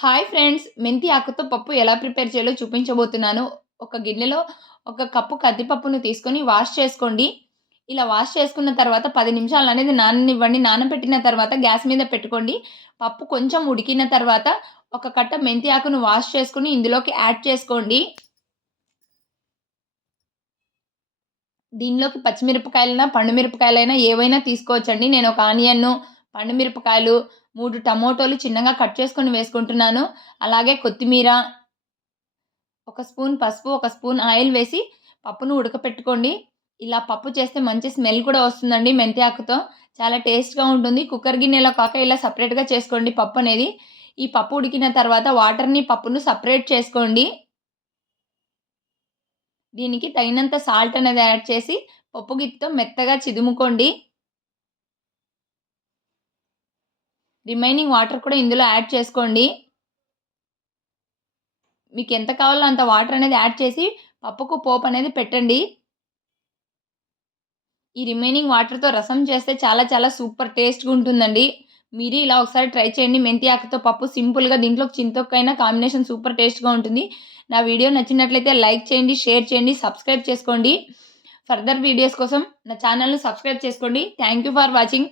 Hi friends మెంతి ఆకుతో పప్పు ఎలా ప్రిపేర్ చేయాలో చూపించబోతున్నాను. ఒక గిన్నెలో ఒక కప్పు కందిపప్పును తీసుకొని వాష్ చేసుకోండి. ఇలా వాష్ చేసుకున్న తర్వాత పది నిమిషాలు అనేది నాననివ్వండి. నానబెట్టిన తర్వాత గ్యాస్ మీద పెట్టుకోండి. పప్పు కొంచెం ఉడికిన తర్వాత ఒక కట్ట మెంతి ఆకును వాష్ చేసుకుని ఇందులోకి యాడ్ చేసుకోండి. దీనిలోకి పచ్చిమిరపకాయలైనా పండు మిరపకాయలైనా ఏవైనా తీసుకోవచ్చండి. నేను ఒక ఆనియన్ను పండు మిరపకాయలు మూడు టమోటోలు చిన్నగా కట్ చేసుకొని వేసుకుంటున్నాను. అలాగే కొత్తిమీర ఒక స్పూన్ పసుపు ఒక స్పూన్ ఆయిల్ వేసి పప్పును ఉడకపెట్టుకోండి. ఇలా పప్పు చేస్తే మంచి స్మెల్ కూడా వస్తుందండి మెంతి ఆకుతో. చాలా టేస్ట్గా ఉంటుంది. కుక్కర్ గిన్నెలో కాక ఇలా సపరేట్గా చేసుకోండి పప్పు అనేది. ఈ పప్పు ఉడికిన తర్వాత వాటర్ని పప్పును సపరేట్ చేసుకోండి. దీనికి తగినంత సాల్ట్ అనేది యాడ్ చేసి పప్పు గిత్తితో మెత్తగా చిదుముకోండి. రిమైనింగ్ వాటర్ కూడా ఇందులో యాడ్ చేసుకోండి. మీకు ఎంత కావాలో అంత వాటర్ అనేది యాడ్ చేసి పప్పుకు పోపు అనేది పెట్టండి. ఈ రిమైనింగ్ వాటర్తో రసం చేస్తే చాలా చాలా సూపర్ టేస్ట్గా ఉంటుందండి. మీరు ఇలా ఒకసారి ట్రై చేయండి. మెంతి ఆకుతో పప్పు సింపుల్గా దీంట్లో చింతొక్కైనా కాంబినేషన్ సూపర్ టేస్ట్గా ఉంటుంది. నా వీడియో నచ్చినట్లయితే లైక్ చేయండి షేర్ చేయండి సబ్స్క్రైబ్ చేసుకోండి. ఫర్దర్ వీడియోస్ కోసం నా ఛానల్ను సబ్స్క్రైబ్ చేసుకోండి. Thank you for watching